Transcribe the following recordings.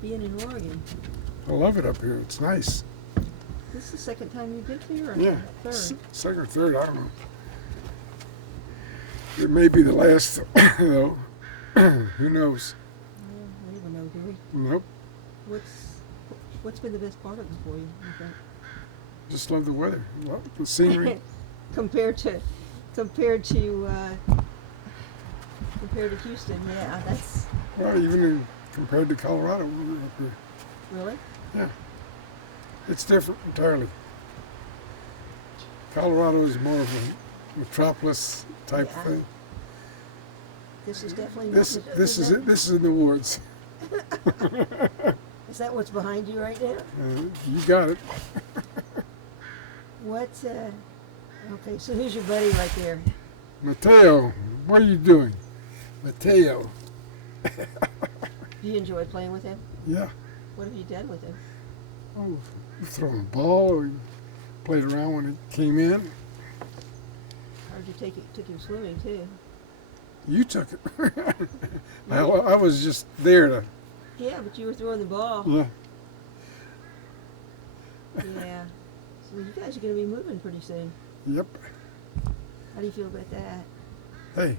being in Oregon? I love it up here. It's nice. This is the second time you've been here, or Yeah, third? second or third, I don't know. It may be the last, though. Who knows? I don't even know, do we? Nope. What's been the best part of it for you? Just love the weather. Love the scenery. compared to compared to Houston, yeah, that's Well, even compared to Colorado, when we were up here. really. Yeah. It's different entirely. Colorado is more of a metropolis type Yeah. thing. This is definitely This not, this is it. This is in the woods. Is that what's behind you right now? You got it. What? Okay, so who's your buddy right there? Mateo, what are you doing? Mateo. Do you enjoy playing with him? Yeah. What have you done with him? Oh, we thrown a ball. We played around when it came in. Or did you took him swimming too? You took it. I was just there to. Yeah, but you were throwing the ball. Yeah. Yeah. So you guys are going to be moving pretty soon. Yep. How do you feel about that? Hey,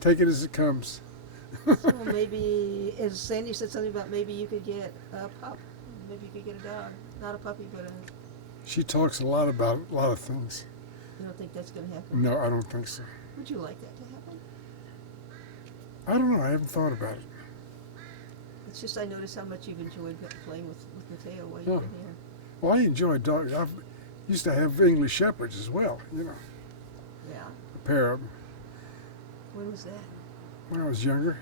take it as it comes. So maybe, as Sandy said something about maybe you could get a pup. Maybe you could get a dog. Not a puppy, but a... She talks a lot about a lot of things. You don't think that's going to happen? No, I don't think so. Would you like that to happen? I don't know. I haven't thought about it. It's just I noticed how much you've enjoyed playing with Mateo while you've Yeah. been here. Well, I enjoy dogs. I used to have English Shepherds as well, you know, Yeah. a pair of them When was that? when I was younger,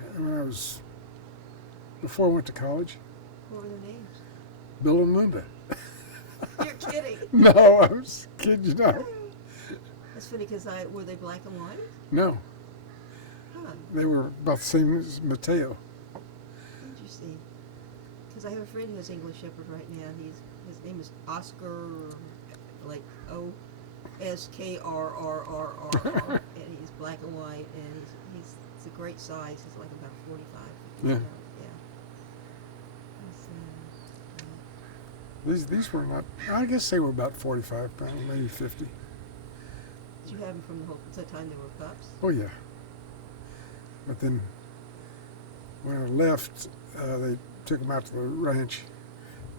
before I went to college. What were their names? Bill and Linda. You're kidding. No, I was kidding you not. That's funny because were they black and white? No, Huh. they were about the same as Mateo. Interesting. Because I have a friend who has English Shepherd right now. His name is Oscar, like OSKRRRR, and he's black and white, and he's a great size. He's like about 45. Yeah. Yeah. These were not. I guess they were about 45 pounds, maybe 50. Did you have them from the time they were pups? Oh yeah. But then when I left, they took them out to the ranch.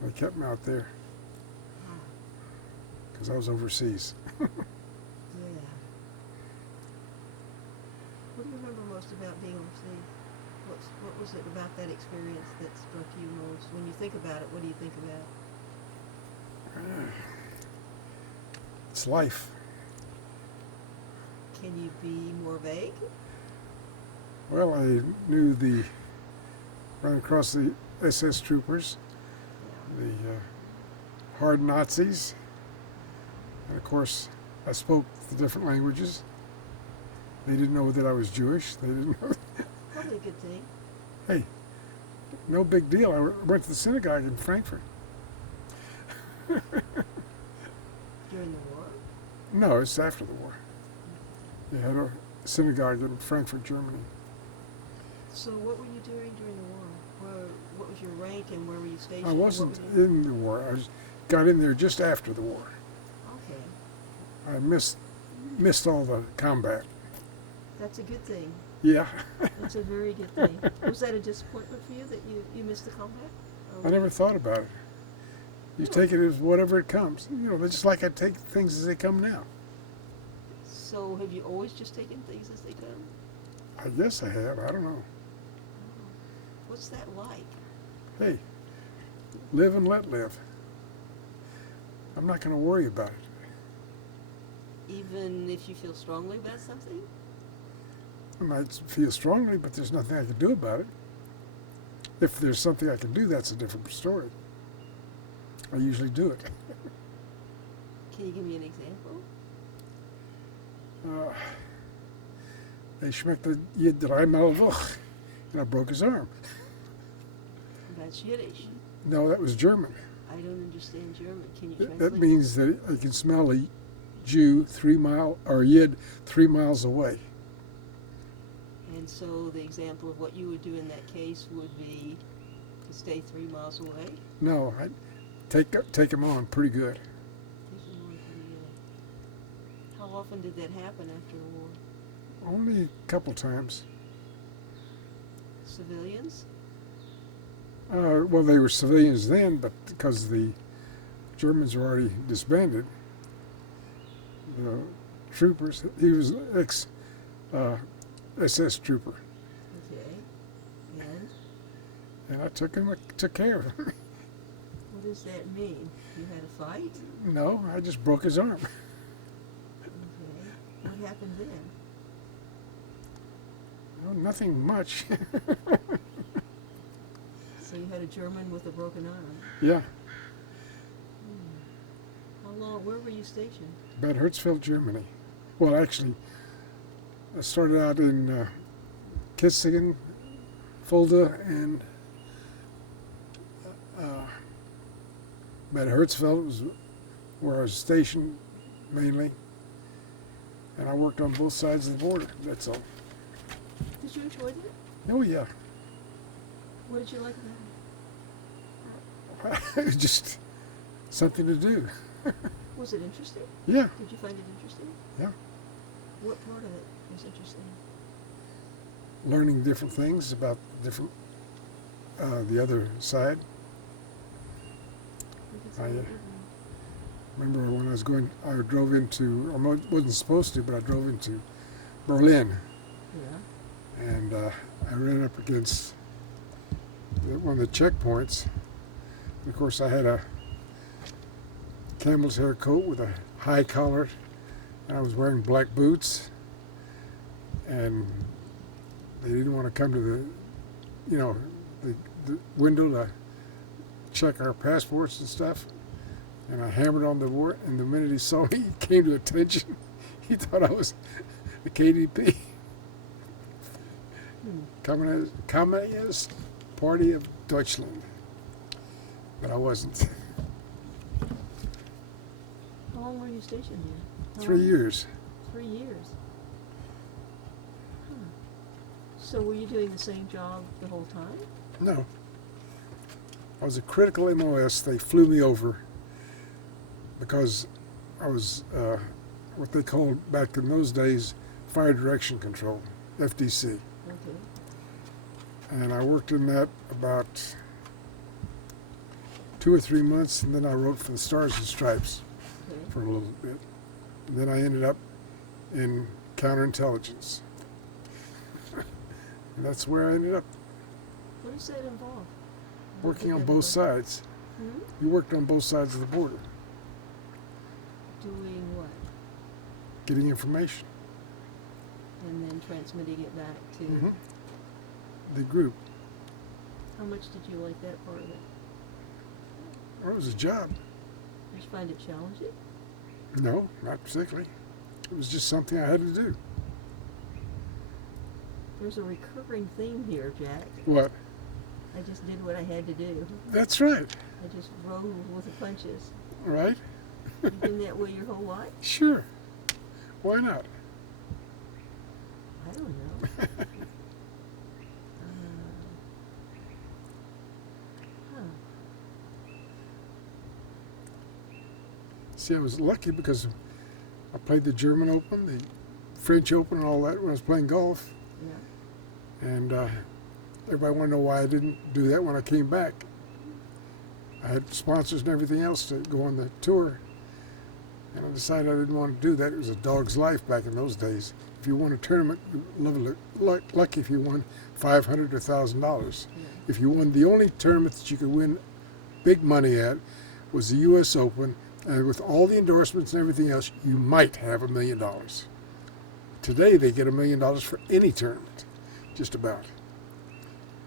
They kept them out there because I was overseas. Yeah. What do you remember most about being overseas? What was it about that experience that struck you most? When you think about it, what do you think about? It's life. Can you be more vague? Well, I knew ran across the SS troopers, the hard Nazis, and of course I spoke the different languages. They didn't know that I was Jewish. They didn't know. Probably a good thing. Hey, no big deal. I went to the synagogue in Frankfurt. During the war? No, it's after the war. They had a synagogue in Frankfurt, Germany. So what were you doing during the war? What was your rank and where were you stationed? I wasn't What were you- in the war. Got in there just after the war. Okay, I missed all the combat. that's a good thing. Yeah. That's a very good thing. Was that a disappointment for you that you missed the combat? I never thought about it. You take it as whatever it comes. You know, just like I take things as they come now. So have you always just taken things as they come? I guess I have. I don't know. What's that like? Hey, live and let live. I'm not going to worry about it. Even if you feel strongly about something? I might feel strongly, but there's nothing I can do about it. If there's something I can do, that's a different story. I usually do it. Can you give me an example? They schmeckte je dreimal Woch, and I broke his arm. That's Yiddish. No, that was German. I don't understand German. Can you That translate? means that I can smell a Jew 3 mile or Yid 3 miles away. And so the example of what you would do in that case would be to stay 3 miles away? No, I take them on pretty good. Takes you on pretty good. How often did that happen after the war? Only a couple times. Civilians? Well, they were civilians then, but because the Germans were already disbanded, the troopers, he was ex SS trooper, Okay. and I took care of him. What does that mean? You had a fight? No, I just broke his arm. Okay. What happened then? Well, nothing much. So you had a German with a broken arm. Yeah, How long? Where were you stationed? Bad Hersfeld, Germany. Well, actually, I started out in Kitzingen, Fulda, and Bad Hersfeld was where I was stationed mainly, and I worked on both sides of the border. That's all. Did you enjoy that? Oh yeah, What did you like about it was just something to do. it? Was it interesting? Yeah, Did you find it interesting? yeah. What part of it was interesting? Learning different things about the other side. You could say I, what you Remember when I drove into, I wasn't supposed to, but I drove into Berlin, Yeah. and I ran up against one of the checkpoints. Of course, I had a camel's hair coat with a high collar, and I was wearing black boots, and they didn't want to come to the window to check our passports and stuff. And I hammered on the door, and the minute he saw me, he came to attention. He thought I was the KDP, Communist Party of Deutschland, but I wasn't. How long were you stationed here? How 3 long? years. 3 years. Huh. So were you doing the same job the whole time? No. I was a critical MOS. They flew me over because I was what they called back in those days Fire Direction Control, FDC. Okay. And I worked in that about 2 or 3 months, and then I wrote for the Stars and Stripes Okay. for a little bit. And then I ended up in counterintelligence. And that's where I ended up, What does that involve? working What on did that both involve? sides. Hmm? You worked on both sides of the border, Doing what? getting information. And then transmitting it back to. Mhm. The group. How much did you like that part of it? Well, it was a job. Did you find it challenging? No, not particularly. It was just something I had to do. There's a recurring theme here, Jack. What? I just did what I had to do. That's right. I just rolled with the punches. Right? You've been that way your whole life? Sure. Why not? I don't know. Huh. See, I was lucky because I played the German Open, the French Open, and all that when I was playing golf. Yeah. And everybody wanted to know why I didn't do that when I came back. I had sponsors and everything else to go on the tour. And I decided I didn't want to do that. It was a dog's life back in those days. If you won a tournament, you were lucky if you won $500 or $1,000. Yeah. If you won, the only tournament that you could win big money at was the U.S. Open, and with all the endorsements and everything else, you might have $1 million. Today, they get $1 million for any tournament, just about.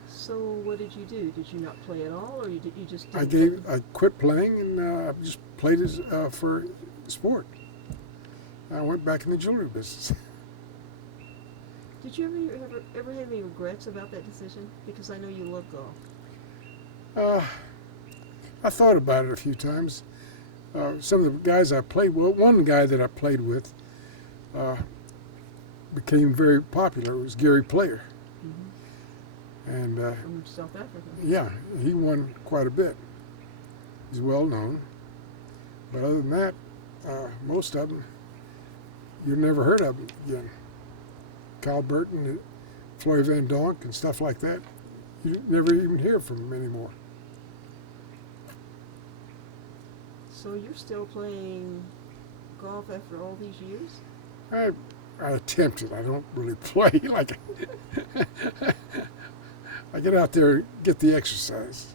So what did you do? Did you not play at all, or you just? I Didn't quit playing and just played as for sport. I went back in the jewelry business. Did you ever have any regrets about that decision? Because I know you love golf. I thought about it a few times. Some of the guys I played with, one guy that I played with became very popular. It was Gary Player. Mm-hmm. And From South Africa. yeah, he won quite a bit. He's well known. But other than that, most of them, you've never heard of them again. Kyle Burton, Floyd Van Donk, and stuff like that. You never even hear from them anymore. So you're still playing golf after all these years? I attempt it. I don't really play. Like I get out there and get the exercise.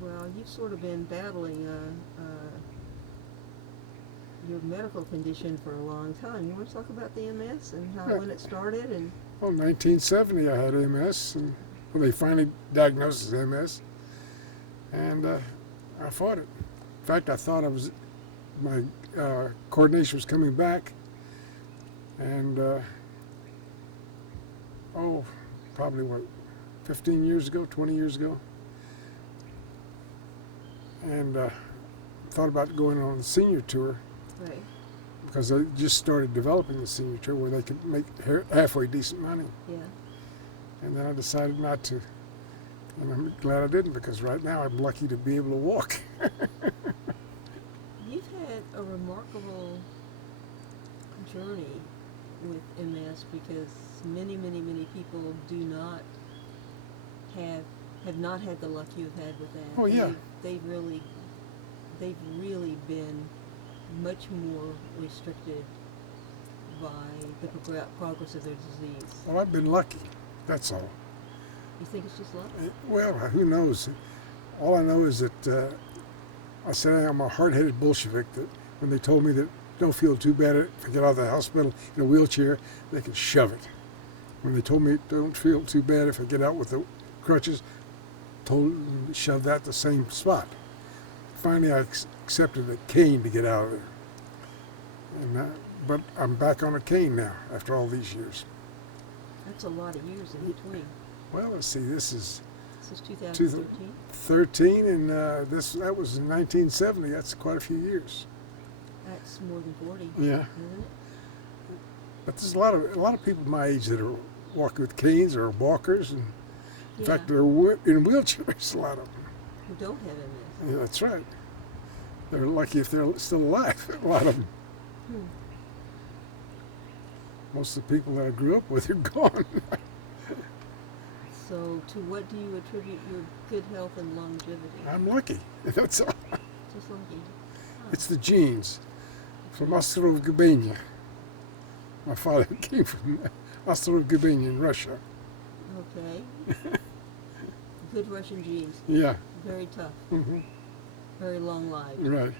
Well, you've sort of been battling your medical condition for a long time. You want to talk about the MS and when it started? And Well, 1970 I had MS, and well, they finally diagnosed as MS, and I fought it. In fact, I thought my coordination was coming back, and probably 15 years ago, 20 years ago, and thought about going on the senior tour. right. Because they just started developing the senior tour where they could make halfway decent money. Yeah. And then I decided not to. And I'm glad I didn't, because right now I'm lucky to be able to walk. You've had a remarkable journey with MS because many people do not have not had the luck you've had with that. Oh, yeah. They've really been much more restricted by the progress of their disease. Well, I've been lucky. That's all. You think it's just luck? Well, who knows? All I know is that I said I'm a hard-headed Bolshevik, that when they told me that don't feel too bad if I get out of the hospital in a wheelchair, they could shove it. When they told me don't feel too bad if I get out with the crutches, told them to shove that the same spot. Finally, I accepted a cane to get out of there. And but I'm back on a cane now after all these years. That's a lot of years in between. Well, let's see. This is This is 2013. 13, and that was in 1970. That's quite a few years. That's more than 40. Yeah. Isn't it? But there's a lot of people my age that are walking with canes or walkers, and in Yeah. fact, they're in wheelchairs. A lot of them. Who don't have MS. Yeah, that's right. They're lucky if they're still alive. A lot of them. Hmm. Most of the people that I grew up with are gone. So, to what do you attribute your good health and longevity? I'm lucky. That's all. Just lucky. Huh. It's the genes from Ostrov-Gubenia. My father came from Ostrov-Gubenia in Russia. Okay. Good Russian genes. Yeah. Very tough. Hmm. Very long lives. Right.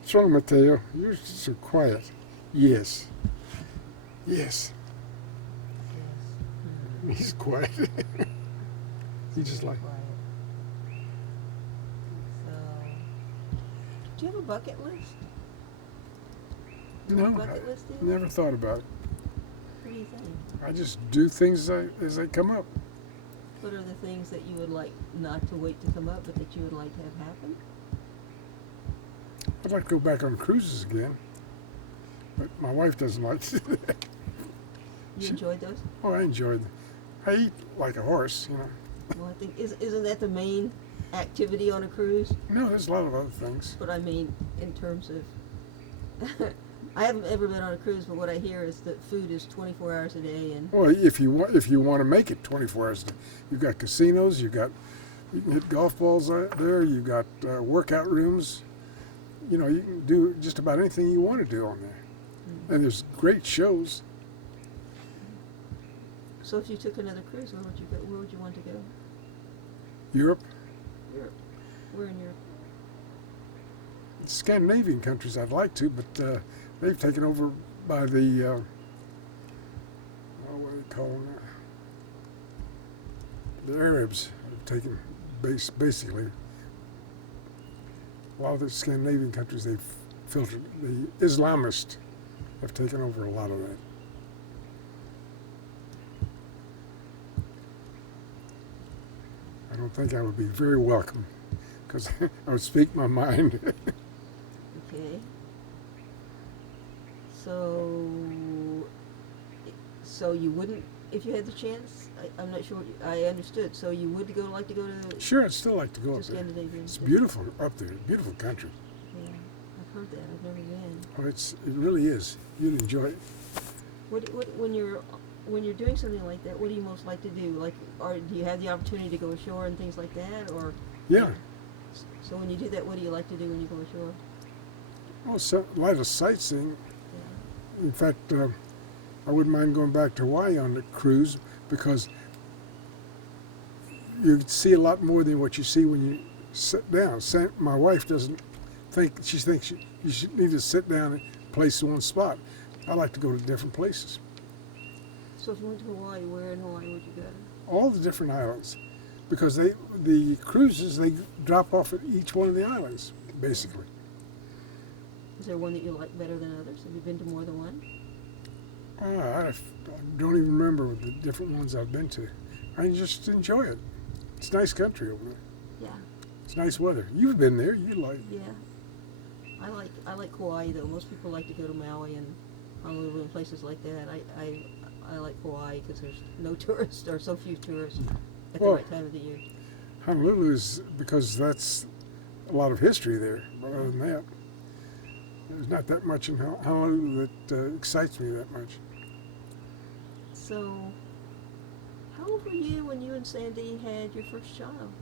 What's wrong, Mateo? You're so quiet. Yes. Yes. Yes. Hmm. He's quiet. He's just like, Quiet. So, do you have a bucket list? no, Bucket list I is? never thought about it. What do you think? I just do things as they come up. What are the things that you would like not to wait to come up, but that you would like to have happen? I'd like to go back on cruises again, but my wife doesn't like to do that. You enjoyed those? Oh, I enjoyed them. I eat like a horse, you know. Well, I think isn't that the main activity on a cruise? No, there's a lot of other things. But I mean, in terms of, I haven't ever been on a cruise, but what I hear is that food is 24 hours a day, and Well, if you want to make it 24 hours a day, you've got casinos, you can hit golf balls out there, you've got workout rooms. You know, you can do just about anything you want to do on there. And there's great shows. so if you took another cruise, where would you go? Where would you want to go? Europe, Europe. Where in Europe? Scandinavian countries I'd like to, but they've taken over by the, what do they call them? The Arabs have taken basically. A lot of the Scandinavian countries, they've filtered. The Islamists have taken over a lot of that. I don't think I would be very welcome, because I would speak my mind. Okay. So, you wouldn't, if you had the chance? I'm not sure. I understood. So you would like to go to Sure, I'd still like to go to up there. Scandinavia? It's beautiful up there. Beautiful country. Yeah, I've heard that. I've never been. Oh, it really is. You'd enjoy it. What when you're doing something like that, what do you most like to do? Like, or do you have the opportunity to go ashore and things like that, or? Yeah. So when you do that, what do you like to do when you go ashore? Oh, so a lot of sightseeing. Yeah. In fact, I wouldn't mind going back to Hawaii on the cruise because you see a lot more than what you see when you sit down. My wife doesn't think, she thinks you should need to sit down and place in one spot. I like to go to different places. So if you went to Hawaii, where in Hawaii would you go? All the different islands. Because the cruises, they drop off at each one of the islands, basically. Is there one that you like better than others? Have you been to more than one? I don't even remember the different ones I've been to. I just enjoy it. It's a nice country over there. Yeah. It's nice weather. You've been there. You like it. Yeah. I like Kauai though. Most people like to go to Maui and Honolulu and places like that. I like Kauai because there's no tourists or so few tourists at the Well, right time of the year. Honolulu is because that's a lot of history there. But other than that, there's not that much in Honolulu that excites me that much. So, how old were you when you and Sandy had your first child?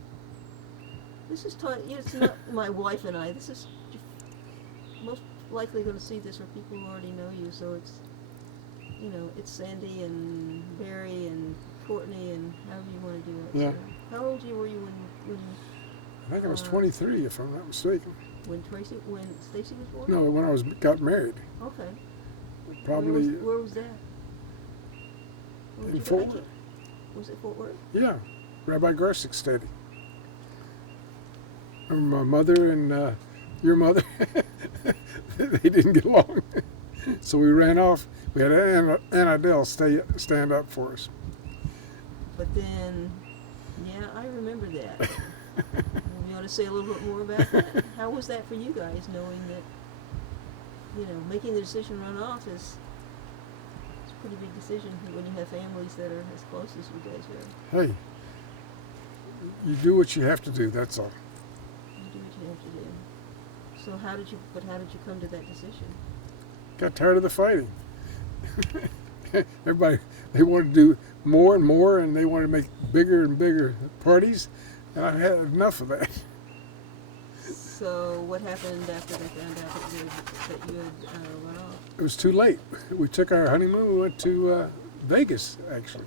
This is it's not my wife and I. This is most likely going to see this are people who already know you. So it's, it's Sandy and Barry and Courtney and however you want to do it. Yeah. So how old were you when I think I was 23, if I'm not mistaken. when Stacy was born? No, when I got married. Okay. Probably Where was that? Where in did you Fort go? Worth. Was it Fort Worth? Yeah, Rabbi Garsick steady. And my mother and your mother, they didn't get along. So we ran off. We had Aunt Adele stand up for us. But then, yeah, I remember that. You want to say a little bit more about that? How was that for you guys, knowing that, making the decision to run off is a pretty big decision when you have families that are as close as you guys are. Hey, you do what you have to do, that's all. You do what you have to do. So how did you come to that decision? Got tired of the fighting. Everybody, they wanted to do more and more, and they wanted to make bigger and bigger parties, and I had enough of that. So what happened after they found out that you had run off? It was too late. We took our honeymoon. We went to Vegas, actually.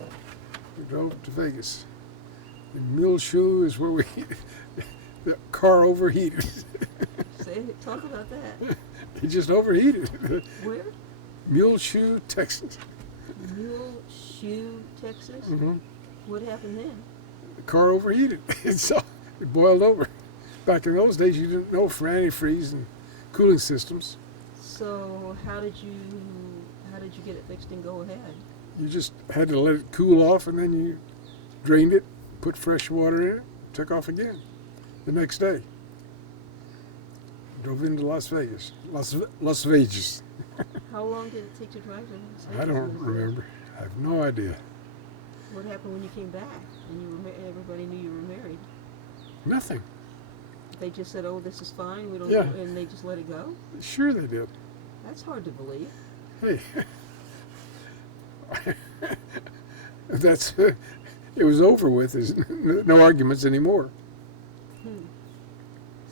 We drove to Vegas. In Muleshoe is where the car overheated. Talk about that. It just overheated. Where? Muleshoe, Texas. Muleshoe, Texas? Mm-hmm. What happened then? The car overheated. So it boiled over. Back in those days, you didn't know for antifreeze and cooling systems. So how did you get it fixed and go ahead? You just had to let it cool off, and then you drained it, put fresh water in it, took off again the next day. Drove into Las Vegas. Las Vegas. How long did it take to drive to Las Vegas? I don't remember. I have no idea. What happened when you came back and everybody knew you were married? Nothing. They just said, "Oh, this is fine. We don't," Yeah. and they just let it go. Sure they did. That's hard to believe. Hey. That's it was over with. There's no arguments anymore.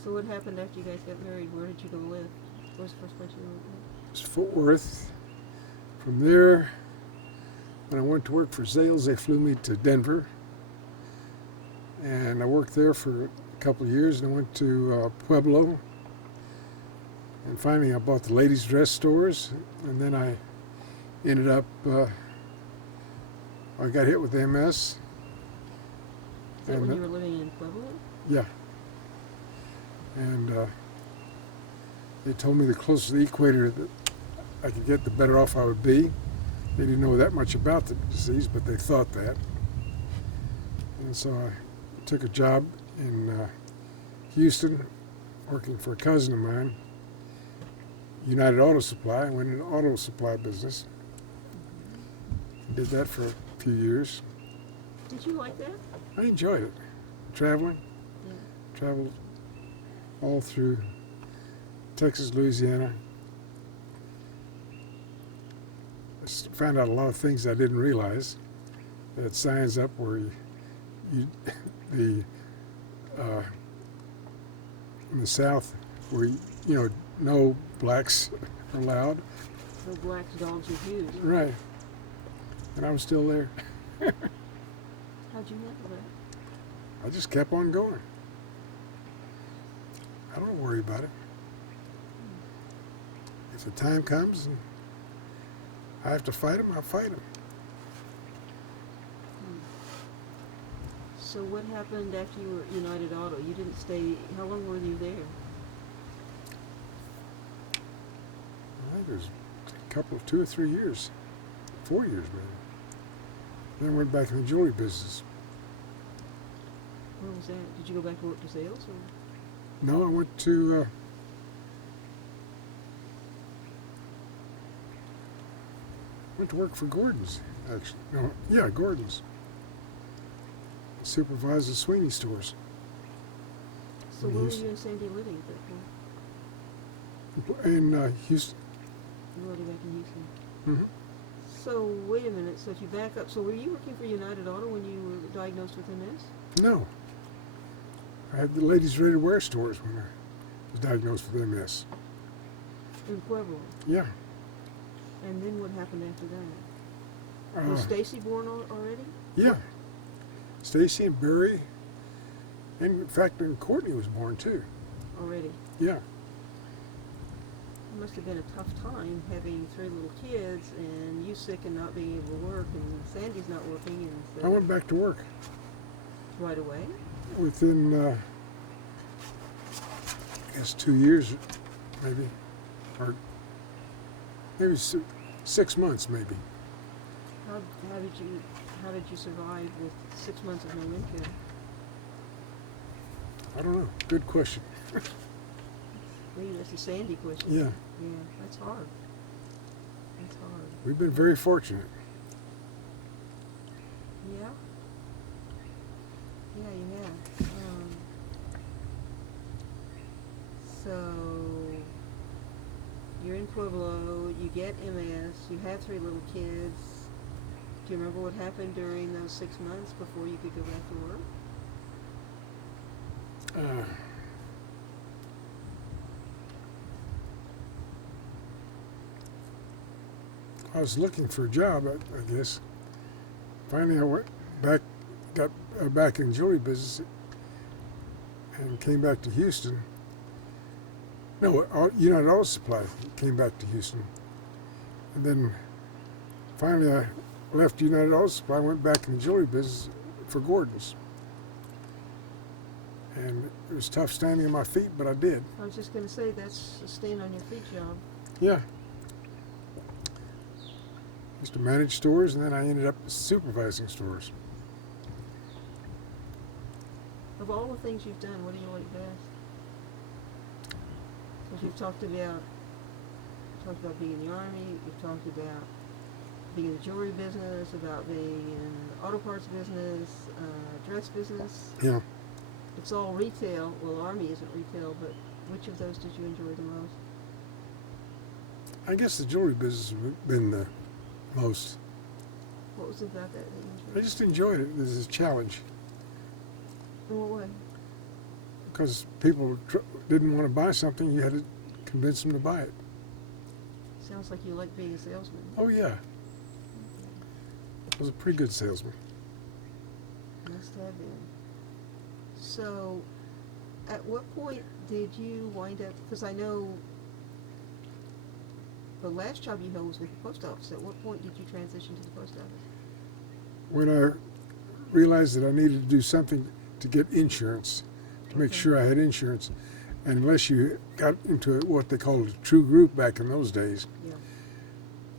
So what happened after you guys got married? Where did you go live? What was the first place you lived? It was Fort Worth. From there, when I went to work for Zales, they flew me to Denver. And I worked there for a couple of years, and I went to Pueblo. And finally, I bought the ladies' dress stores, and then I ended up, I got hit with MS. Is that when you were living in Pueblo? Yeah. And they told me the closer to the equator that I could get, the better off I would be. They didn't know that much about the disease, but they thought that. And so I took a job in Houston, working for a cousin of mine. United Auto Supply. I went into the auto supply business. Did that for a few years. Did you like that? I enjoyed it. Traveling. Yeah. Traveled all through Texas, Louisiana. Found out a lot of things I didn't realize. They had signs up where the in the South where no blacks are allowed. No blacks, dogs, or Jews. Right. And I was still there. How'd you handle that? I just kept on going. I don't worry about it. If the time comes and I have to fight them, I'll fight them. So what happened after you were at United Auto? You didn't stay. How long were you there? I think it was a couple of 2 or 3 years, 4 years maybe. Then went back in the jewelry business. Where was that? Did you go back to work to sales or? No, I went to work for Gordon's actually. No, yeah, Gordon's. Supervised the Sweeney stores. So In where were Houston. you and Sandy living at that point? In Houston. You were already back in Houston. Mm-hmm. So wait a minute. So if you back up, so were you working for United Auto when you were diagnosed with MS? No. I had the ladies' ready-to-wear stores when I was diagnosed with MS. In Pueblo. Yeah. And then what happened after that? Was Stacy born already? Yeah. Stacy and Barry, and in fact, and Courtney was born too. Already. Yeah. It must have been a tough time having 3 little kids and you sick and not being able to work and Sandy's not working and so I went back to work right away. within, I guess, 2 years, maybe, or maybe 6 months, maybe. How did you survive with 6 months of no income? I don't know. Good question. Maybe that's a Sandy question. Yeah. Yeah, that's hard. That's hard. We've been very fortunate. Yeah. Yeah, you have. So you're in Pueblo. You get MS. You have 3 little kids. Do you remember what happened during those 6 months before you could go back to work? I was looking for a job, I guess. Finally, I went back, got back in the jewelry business, and came back to Houston. No, United Auto Supply came back to Houston, and then finally I left United Auto Supply, went back in the jewelry business for Gordon's. And it was tough standing on my feet, but I did. I was just going to say that's a stand on your feet job. Yeah. Used to manage stores, and then I ended up supervising stores. Of all the things you've done, what do you like best? Because you've talked about being in the Army, you've talked about being in the jewelry business, about being in the auto parts business, dress business. Yeah. It's all retail. Well, Army isn't retail, but which of those did you enjoy the most? I guess the jewelry business has been the most. What was it about that you I enjoyed? just enjoyed it. This is a challenge In what way? because people didn't want to buy something. You had to convince them to buy it. Sounds like you like being a salesman. Oh yeah, I was a pretty good salesman. Must have been. So, at what point did you wind up, because I know the last job you held was with the post office. At what point did you transition to the post office? When I realized that I needed to do something to get insurance, to make Okay. sure I had insurance, and unless you got into what they called a true group back in those days, Yeah,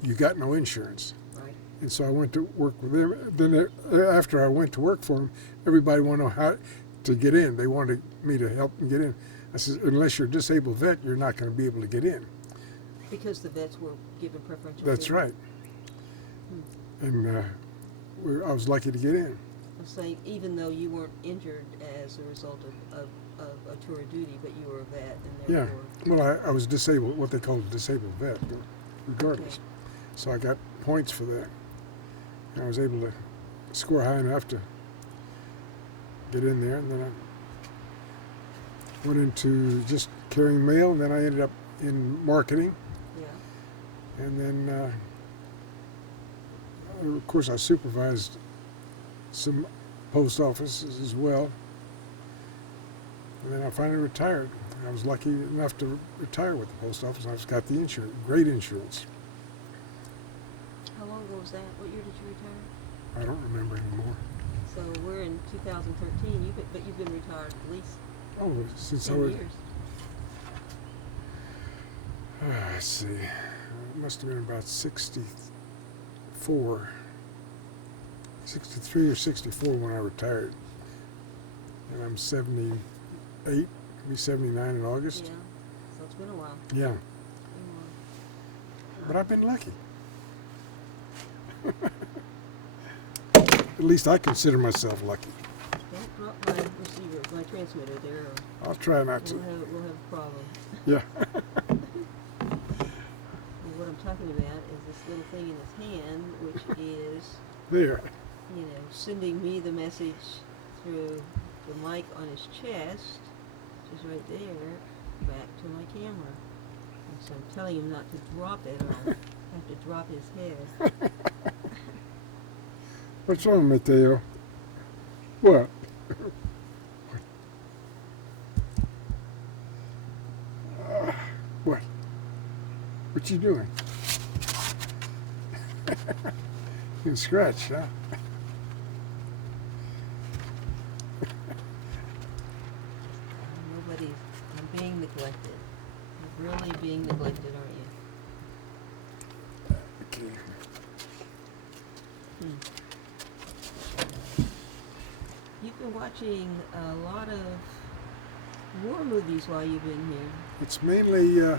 you got no insurance. right. And so I went to work with them. Then after I went to work for them, everybody wanted to know how to get in. They wanted me to help them get in. I said, unless you're a disabled vet, you're not going to be able to get in. Because the vets were given preferential That's treatment. right. And I was lucky to get in. I'm saying even though you weren't injured as a result of a tour of duty, but you were a vet and Yeah. therefore. Well, I was disabled, what they call a disabled vet, but regardless. Okay. So I got points for that. And I was able to score high enough to get in there. And then I went into just carrying mail, and then I ended up in marketing. Yeah. And then, of course, I supervised some post offices as well. And then I finally retired. I was lucky enough to retire with the post office. I just got the insurance, great insurance. How long ago was that? What year did you retire? I don't remember anymore. So we're in 2013. But you've been retired at least Oh, since 10 I was, years. let's see, it must have been about 64, 63 or 64 when I retired. And I'm 78, I'll be 79 in August. Yeah. So it's been a while. Yeah, Been a but I've been lucky. At least I consider myself lucky. while. Don't drop my receiver, my transmitter there, or I'll try not to. we'll have a problem. Yeah. And what I'm talking about is this little thing in his hand, which is, There. sending me the message through the mic on his chest, which is right there, back to my camera. And so I'm telling him not to drop it, or I'll have to drop his head. What's wrong, Mateo? What? What? What you doing? You can scratch, huh? I'm being neglected. You're really being neglected, aren't you? Okay. You've been watching a lot of war movies while you've been here. It's mainly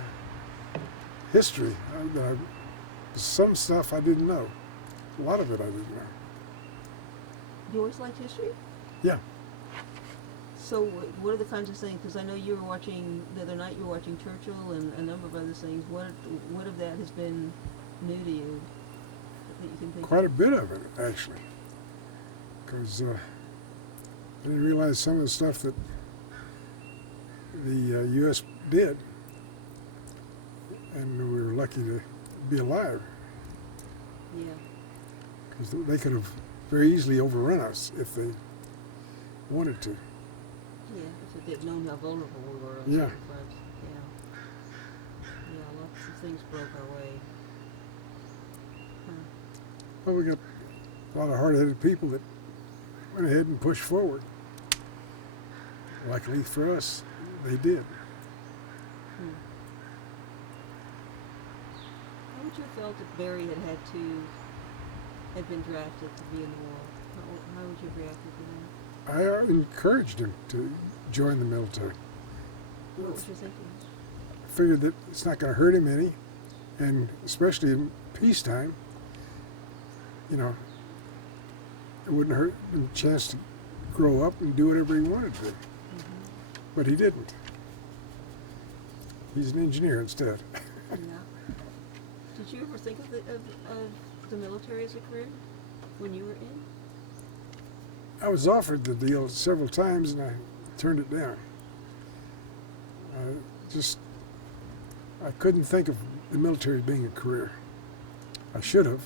history. Some stuff I didn't know. A lot of it I didn't know. You always liked history? Yeah. So what are the kinds of things? Because I know you were watching the other night. You were watching Churchill and a number of other things. What of that has been new to you that you can think Quite a of? bit of it, actually. Because I didn't realize some of the stuff that the U.S. did. And we were lucky to be alive. Yeah. Because they could have very easily overrun us if they wanted to. Yeah. If they'd known how vulnerable we were on Yeah. certain fronts. Yeah. Yeah. Lots of things broke our way. Huh. Well, we got a lot of hard-headed people that went ahead and pushed forward. Luckily for us, they did. How would you have felt if Barry had been drafted to be in the war? How would you have reacted to that? I encouraged him to join the military. What was your thinking? I figured that it's not going to hurt him any, and especially in peacetime, it wouldn't hurt him a chance to grow up and do whatever he wanted to. But he didn't. He's an engineer instead. Yeah. Did you ever think of the military as a career when you were in? I was offered the deal several times and I turned it down. I couldn't think of the military as being a career. I should have,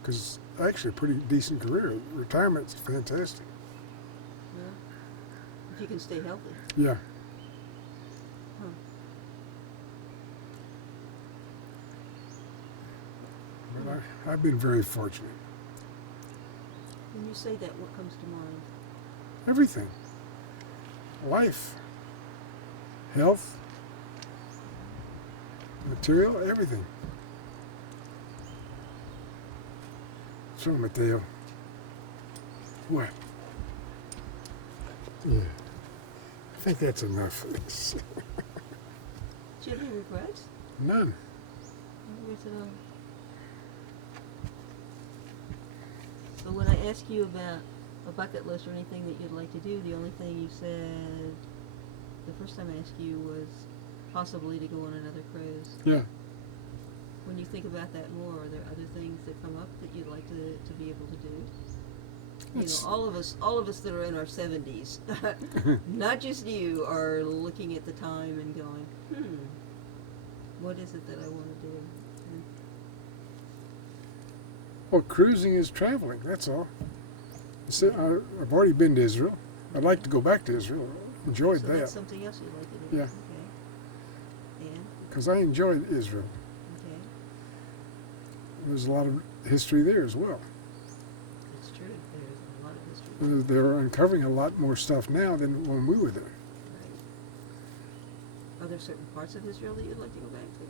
because it's actually a pretty decent career. Retirement's fantastic. Yeah. If you can stay healthy. Yeah. Huh. But I've been very fortunate. When you say that, what comes to mind? Everything. Life. Health. Material, everything. So, Mateo. What? Yeah. I think that's enough. Do you have any regrets? None. Good to know. So when I ask you about a bucket list or anything that you'd like to do, the only thing you said the first time I asked you was possibly to go on another cruise. Yeah. When you think about that more, are there other things that come up that you'd like to be able to do? You It's- know, all of us that are in our 70s, not just you, are looking at the time and going, what is it that I want to do? Well, cruising is traveling. That's all. So I've already been to Israel. I'd like to go back to Israel. Enjoyed So that. that's something else you'd like to do. Yeah. Okay. And Because I enjoyed Israel. okay, There's a lot of history there as well. it's true. There's a lot of history. They're uncovering a lot more stuff now than when we were there. Right. Are there certain parts of Israel that you'd like to go back to?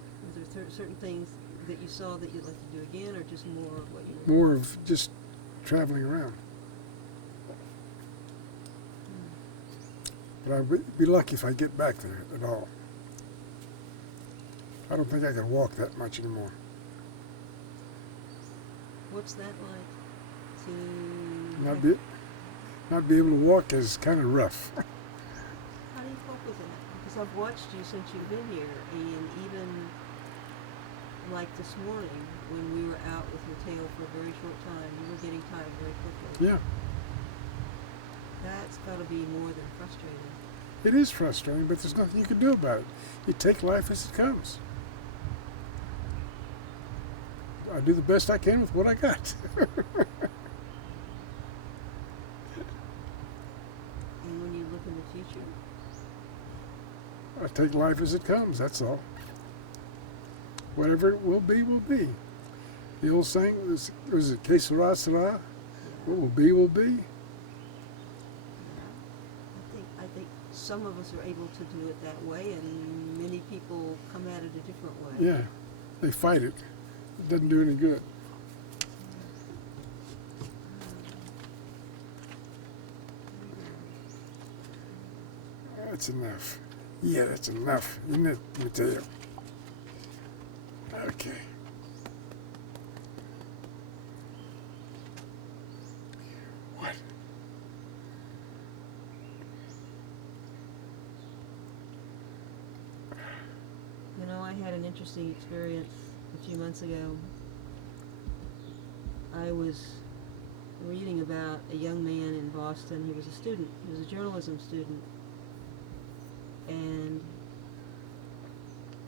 Are there certain things that you saw that you'd like to do again, or just more of what you were? More of just traveling around. But I'd be lucky if I get back there at all. I don't think I can walk that much anymore. What's that like? To Not be able to walk is kind of rough. How do you cope with that? Because I've watched you since you've been here, and even like this morning when we were out with your tail for a very short time, you were getting tired very quickly. Yeah, That's got to be more than frustrating. it is frustrating, but there's nothing you can do about it. You take life as it comes. I do the best I can with what I got. And when you look in the future, I take life as it comes, that's all. Whatever it will be, will be. The old saying was it que sera, sera? What will be, will be. I think some of us are able to do it that way, and many people come at it a different way. Yeah, they fight it. It doesn't do any good. That's enough. Yeah, that's enough. Isn't it? Let me tell you. Okay. What? You know, I had an interesting experience a few months ago. I was reading about a young man in Boston. He was a student. He was a journalism student. And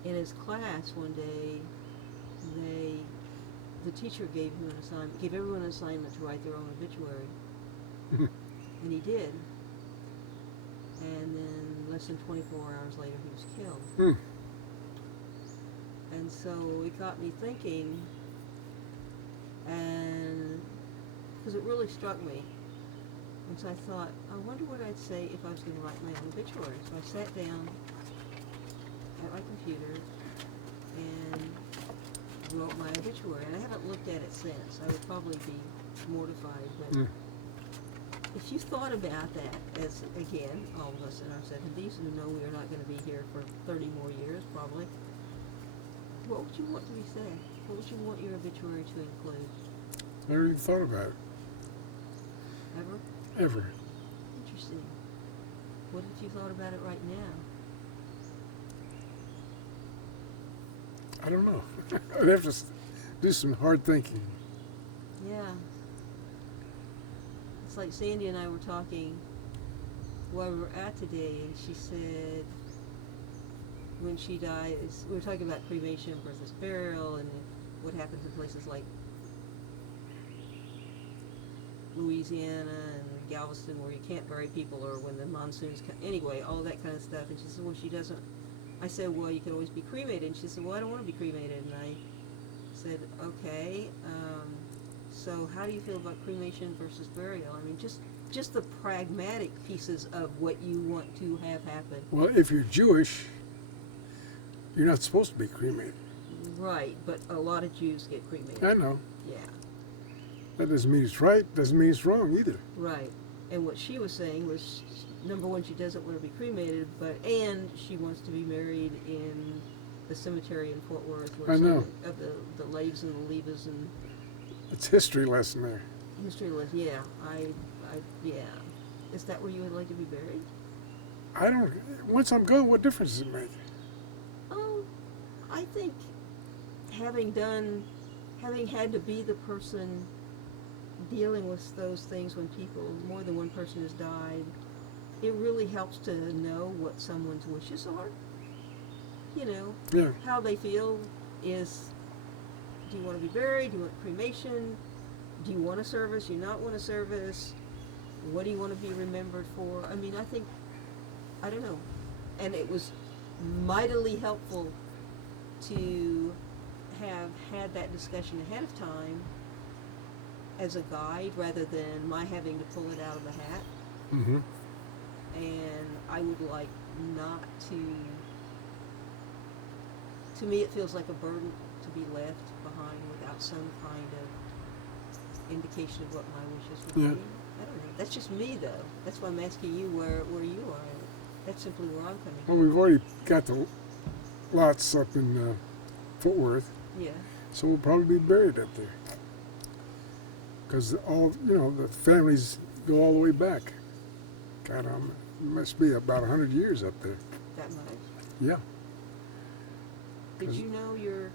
in his class one day, the teacher gave him an assignment, gave everyone an assignment to write their own obituary. And he did. And then less than 24 hours later, he was killed. And so it got me thinking, and because it really struck me. And so I thought, I wonder what I'd say if I was going to write my own obituary. So I sat down at my computer and wrote my obituary. And I haven't looked at it since. I would probably be mortified. But if you thought about that, as again, all of us in our 70s who know we are not going to be here for 30 more years, probably, what would you want to be said? What would you want your obituary to include? Never even thought about it. Ever? Ever. Interesting. What if you thought about it right now? I don't know. I'd have to do some hard thinking. Yeah. It's like Sandy and I were talking while we were out today, and she said when she dies, we were talking about cremation versus burial and what happens in places like Louisiana and Galveston where you can't bury people, or when the monsoons come. Anyway, all that kind of stuff. And she said, well, she doesn't. I said, well, you can always be cremated. And she said, well, I don't want to be cremated. And I said, okay, so how do you feel about cremation versus burial? I mean, just the pragmatic pieces of what you want to have happen. Well, if you're Jewish, you're not supposed to be cremated. Right, but a lot of Jews get cremated. I know. Yeah. That doesn't mean it's right, doesn't mean it's wrong either. Right. And what she was saying was, number one, she doesn't want to be cremated, and she wants to be married in the cemetery in Fort Worth, I where so know. of the Laves and the Leves and It's history lesson there. history was. Yeah, yeah. Is that where you would like to be buried? I don't. Once I'm gone, what difference does it make? Oh, I think having done, having had to be the person dealing with those things when people, more than one person has died, it really helps to know what someone's wishes are. You know, Yeah. how they feel is, do you want to be buried? Do you want cremation? Do you want a service? Do you not want a service? What do you want to be remembered for? I mean, I think, I don't know. And it was mightily helpful to have had that discussion ahead of time as a guide rather than my having to pull it out of the hat. Mm-hmm. And I would like not to me it feels like a burden to be left behind without some kind of indication of what my wishes would Yeah. be. I don't know. That's just me though. That's why I'm asking you where you are. That's simply where I'm coming Well, from. we've already got the lots up in Fort Worth, Yeah. so we'll probably be buried up there. Because all the families go all the way back. God, it must be about 100 years up there. That much. Yeah. Did 'Cause you know your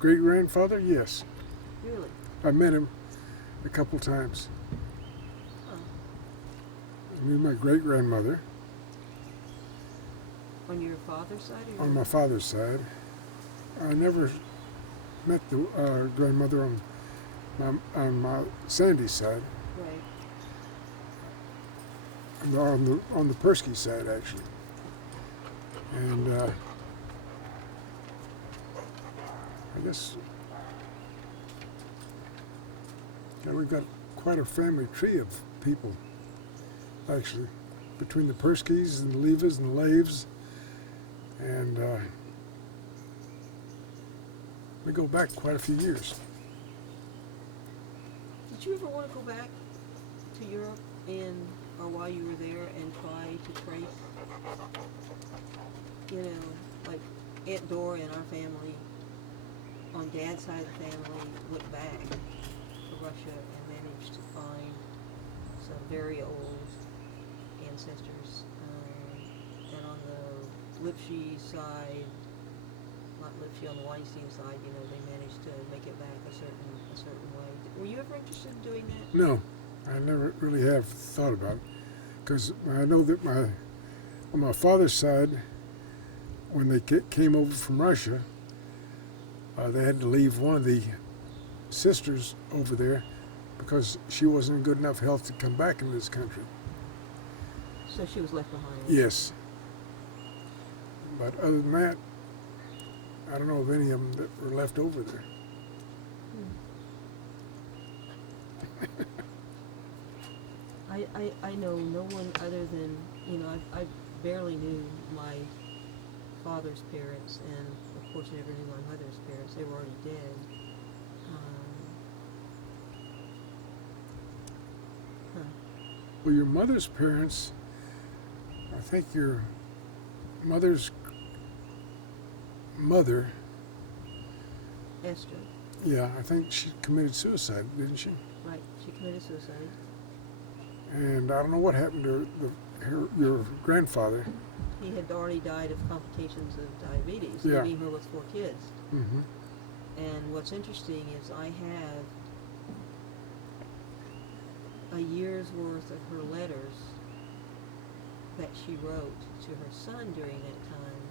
great grandfather? Yes, really? I met him a couple times. Huh. I knew my great grandmother On your father's side or on my father's side. I never met the grandmother on my Sandy's side. right. On the Persky side, actually. And I guess we've got quite a family tree of people, actually, between the Perskys and the Leves and the Laves. And we go back quite a few years. Did you ever want to go back to Europe or while you were there and try to trace, like Aunt Dora and our family, on Dad's side of the family, went back to Russia and managed to find some very old ancestors. And on the Lipsky side, not Lipsky, on the Weinstein side, they managed to make it back a certain way. Were you ever interested in doing that? No, I never really have thought about it. Because I know that on my father's side, when they came over from Russia, they had to leave one of the sisters over there because she wasn't in good enough health to come back into this country. So she was left behind. Yes. But other than that, I don't know of any of them that were left over there. I know no one other than, I barely knew my father's parents, and of course never knew my mother's parents. They were already dead. Huh. Well, your mother's parents, I think your mother's mother, Esther, yeah, I think she committed suicide, didn't she? right, she committed suicide. And I don't know what happened to your grandfather. He had already died of complications of diabetes, Yeah. leaving her with 4 kids. Mm-hmm. And what's interesting is I have a year's worth of her letters that she wrote to her son during that time.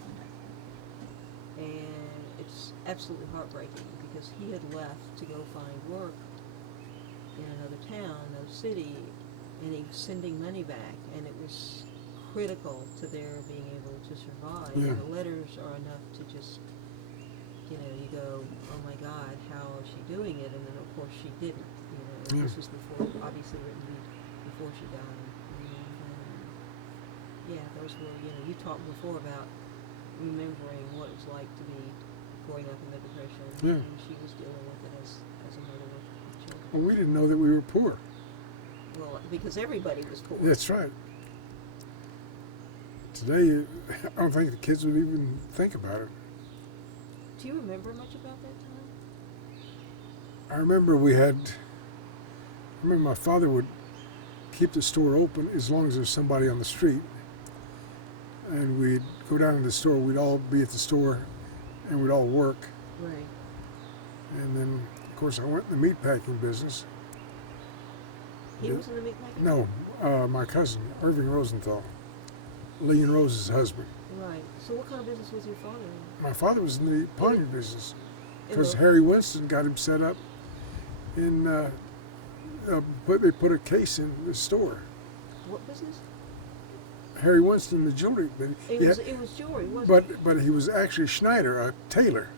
And it's absolutely heartbreaking because he had left to go find work in another town, another city, and he was sending money back, and it was critical to their being able to survive. Yeah. And the letters are enough to just, you go, oh my God, how is she doing it? And then of course she didn't. Yeah. This was before, obviously written before she died. And, yeah, those were, you talked before about remembering what it was like to be growing up in the Depression. Yeah. And she was dealing with it as a mother with children. Well, we didn't know that we were poor. Well, because everybody was poor. That's right. Today, I don't think the kids would even think about it. Do you remember much about that time? I remember my father would keep the store open as long as there's somebody on the street. And we'd go down to the store, we'd all be at the store, and we'd all work. Right. And then, of course, I went in the meat packing business. He was in the meat packing? No, my cousin, Irving Rosenthal, Lee and Rose's husband. Right. So what kind of business was your father in? My father was in the pawning business because the- Harry Winston got him set up in, they put a case in the store. What business? Harry Winston, the jewelry. It was jewelry, wasn't it? But he was actually Schneider, a tailor.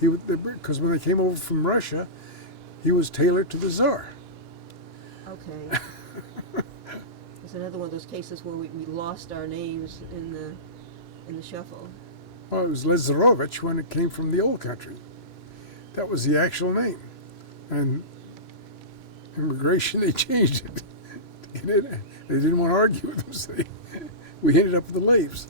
Because when they came over from Russia, he was tailor to the Tsar. Okay. It's another one of those cases where we lost our names in the shuffle. Well, it was Lazarovich when it came from the old country. That was the actual name. And immigration, they changed it. They didn't want to argue with them, so we ended up with the Laves.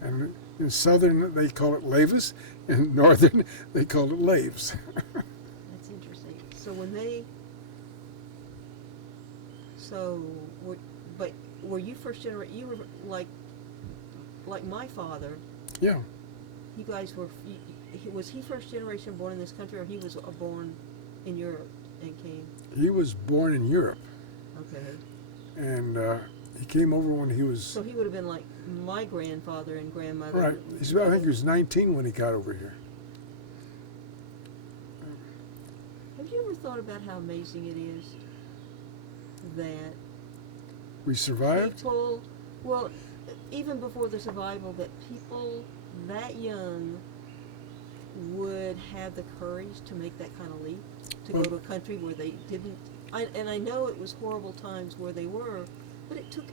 And in southern, they call it Laves. In northern, they called it Laves. That's interesting. So but were you first generation? You were like my father. Yeah. You guys were. Was he first generation born in this country, or he was born in Europe and came? He was born in Europe. Okay. And he came over when he was... So he would have been like my grandfather and grandmother. Right. I think he was 19 when he got over here. Have you ever thought about how amazing it is that We survived? people, well, even before the survival, that people that young would have the courage to make that kind of leap, to go to a country where they didn't, and I know it was horrible times where they were, but it took,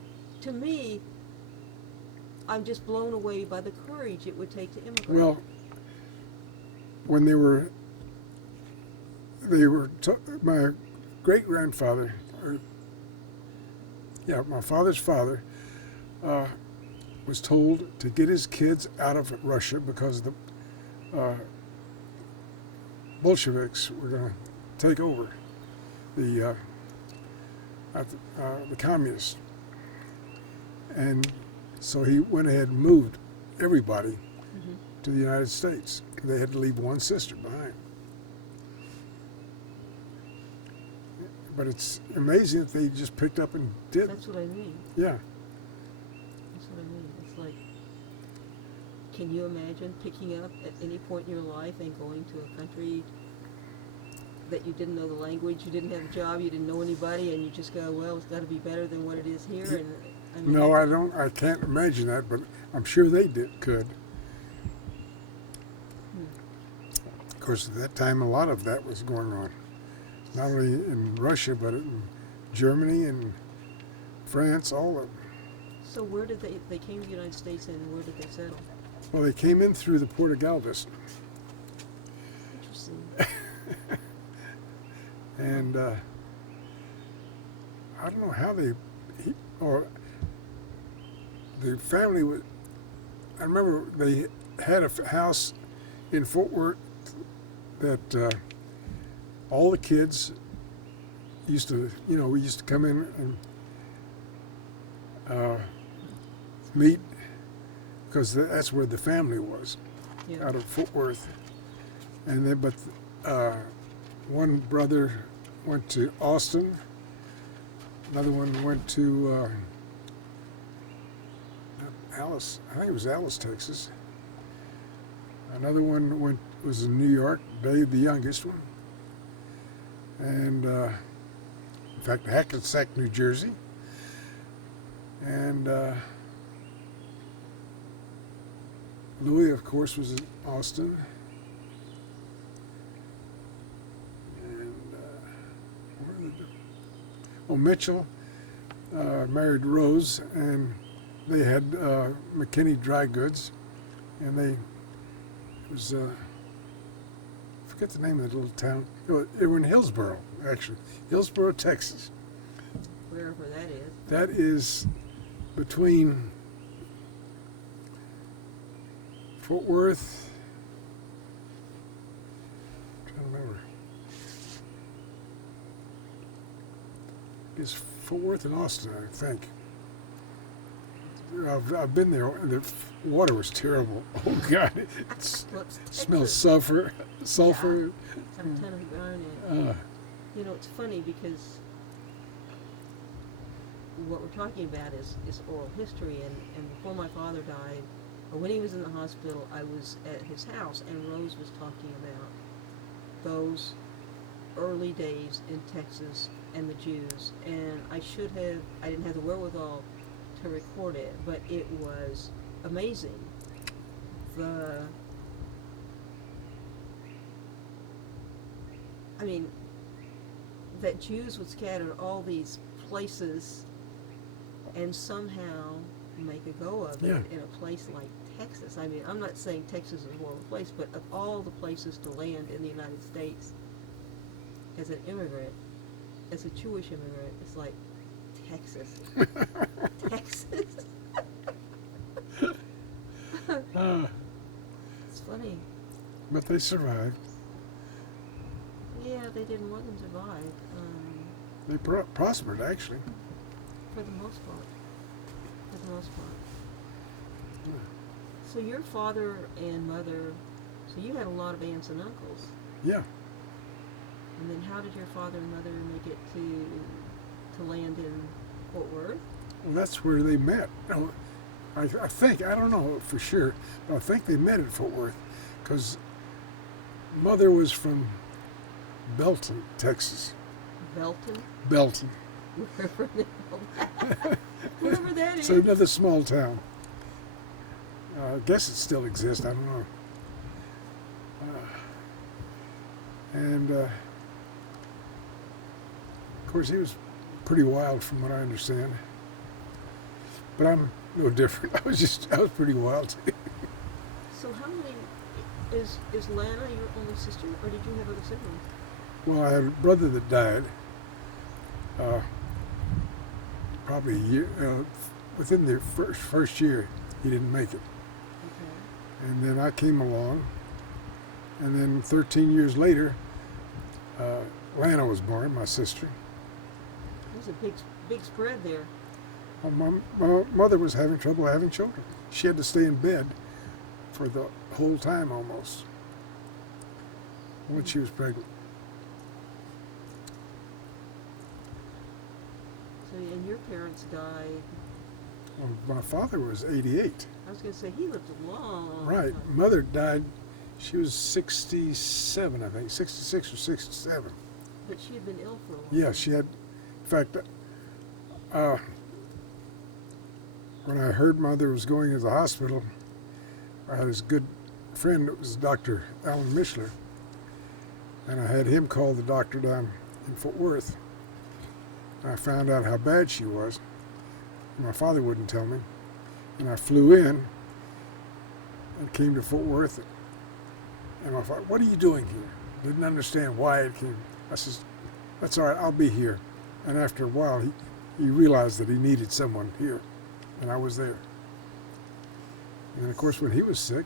to me, I'm just blown away by the courage it would take to immigrate. Well, when my great-grandfather, my father's father, was told to get his kids out of Russia because the Bolsheviks were going to take over the communists. And so he went ahead and moved everybody to the United States. They had to leave one sister behind. But it's amazing that they just picked up and did. That's what I mean. Yeah. That's what I mean. It's like, can you imagine picking up at any point in your life and going to a country that you didn't know the language, you didn't have a job, you didn't know anybody, and you just go, well, it's got to be better than what it is here. And I mean, No, I don't. I can't imagine that, but I'm sure they could. Of course, at that time, a lot of that was going on, not only in Russia, but in Germany and France, all of them. So where did they came to the United States, and where did they settle? Well, they came in through the Port of Galveston, Interesting. and I don't know how or the family was. I remember they had a house in Fort Worth that all the kids used to, we used to come in and meet because that's where the family was, Yeah. out of Fort Worth. And then, but one brother went to Austin, another one went to Alice, I think it was Alice, Texas. Another one was in New York, Dave, the youngest one. And in fact, Hackensack, New Jersey. And Louis, of course, was in Austin. And Mitchell married Rose, and they had McKinney Dry Goods, and it was I forget the name of the little town. They were in Hillsboro, actually, Hillsboro, Texas. Wherever that is. That is between Fort Worth remember. It's Fort Worth and Austin, I think. I've been there. The water was terrible. Oh God, Well, it's it smells Texas. sulfur. Have a ton of iron in it. Uh, You know, it's funny because what we're talking about is oral history, and before my father died, or when he was in the hospital, I was at his house, and Rose was talking about those early days in Texas and the Jews, and I didn't have the wherewithal to record it, but it was amazing. I mean, that Jews would scatter all these places and somehow make a go of it Yeah. in a place like Texas. I mean, I'm not saying Texas is a horrible place, but of all the places to land in the United States as an immigrant, as a Jewish immigrant, it's like Texas. Texas. uh, It's funny. but they survived. Yeah, they did more than survive, They prospered, actually. for the most part. For the most part. Yeah. So your father and mother, so you had a lot of aunts and uncles. Yeah. And then how did your father and mother make it to land in Fort Worth? Well, that's where they met. No, I think, I don't know for sure, but I think they met at Fort Worth because mother was from Belton, Texas. Belton? Belton. Wherever the hell wherever that It's is. another small town. I guess it still exists. I don't know. And of course, he was pretty wild, from what I understand. But I'm no different. I was pretty wild too. So how many, is Lana your only sister, or did you have other siblings? Well, I had a brother that died. Probably a year, within the first year, he didn't make it. Okay. And then I came along, and then 13 years later, Lana was born, my sister. There's a big spread there. Well, my mother was having trouble having children. She had to stay in bed for the whole time almost when she was pregnant. So, and your parents died, Well, my father was 88. I was going to say, he lived a long Right. time. Mother died, she was 67, I think, 66 or 67. But she had been ill for a while. Yeah, she had, in fact, when I heard mother was going to the hospital, I had this good friend that was Dr. Alan Mishler, and I had him call the doctor down in Fort Worth. And I found out how bad she was. My father wouldn't tell me. And I flew in and came to Fort Worth. And my father, what are you doing here? Didn't understand why it came. I says, that's all right, I'll be here. And after a while, he realized that he needed someone here. And I was there. And then, of course, when he was sick,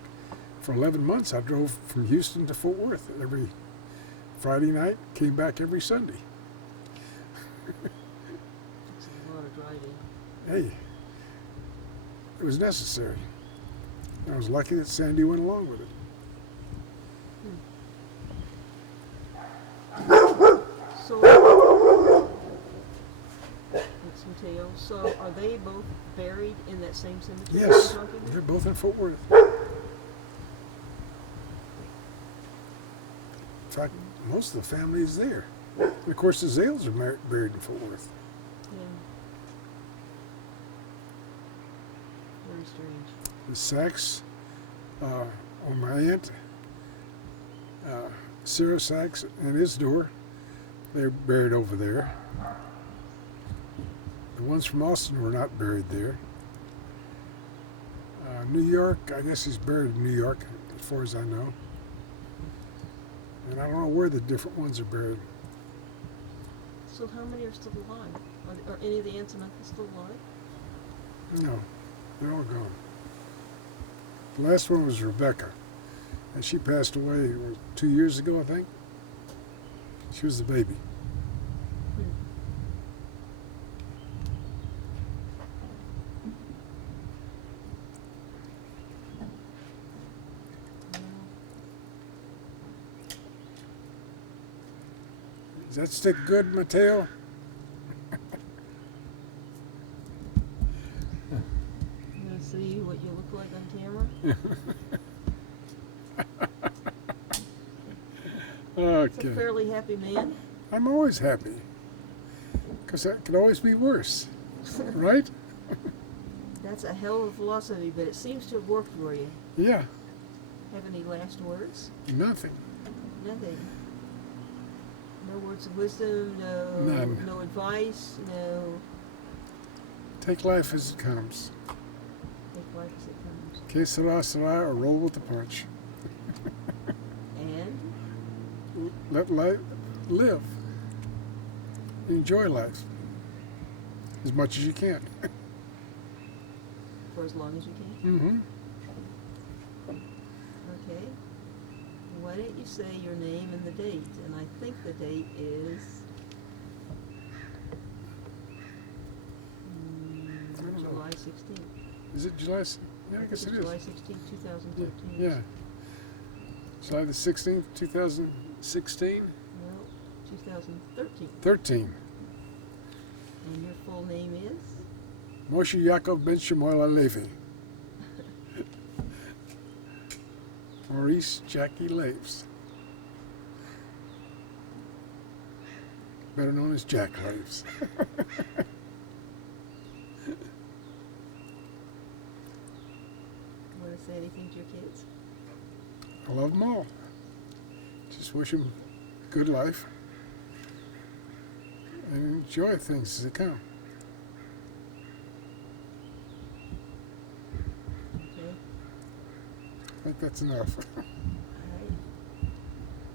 for 11 months, I drove from Houston to Fort Worth every Friday night, came back every Sunday. It's a lot of driving. Hey, it was necessary. I was lucky that Sandy went along with it. So, that's Mateo. So, are they both buried in that same cemetery? Yes, you're talking about? they're both in Fort Worth. In fact, most of the family is there. And of course, the Zales are buried in Fort Worth. Yeah. Very strange. The Sachs, on my aunt, Sarah Sachs and Isidore, they're buried over there. The ones from Austin were not buried there. New York, I guess he's buried in New York, as far as I know. And I don't know where the different ones are buried. So, how many are still alive? Are any of the aunts and uncles still alive? No, they're all gone. The last one was Rebecca, and she passed away 2 years ago, I think. She was the baby. Hmm. Well, Does that stick good, Mateo? you want to see what you look like on camera? It's a Okay. fairly happy man. I'm always happy. Because that could always be worse, right? That's a hell of a philosophy, but it seems to have worked for you. Yeah, Have any last words? nothing. Nothing. No words of wisdom, None. no advice, no Take life as it comes. take life as it comes. Que sera, sera, or roll with the punch. And Let life live. Enjoy life as much as you can. for as long as you can. Mm-hmm. Okay. Why don't you say your name and the date? And I think the date is I don't know. July 16th. Is it July? Yeah, I guess it is. July 16th, 2013. Yeah. July the 16th, 2016? No, 2013. 13. And your full name is? Moshe Yaakov Ben Shemuel Levi. Maurice Jackie Laves. Better known as Jack Laves. Want to say anything to your kids? I love them all. Just wish them good life and enjoy things as they come. Okay. I think that's enough.